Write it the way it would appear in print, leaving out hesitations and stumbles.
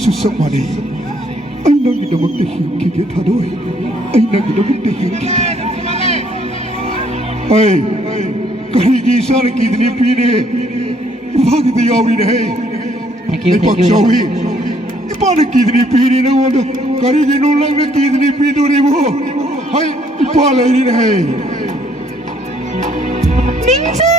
Susah mani, ay nang ginamagdahil kikit hadoy, ay nang ginamagdahil kikit. Ay, kahigisa na kidni pine, bakit ayaw rin ay? Ay pagsawi, ipaano kidni pine na wala, kahigino lang na kidni pino rin mo, ay ipalay rin ay. Ninja!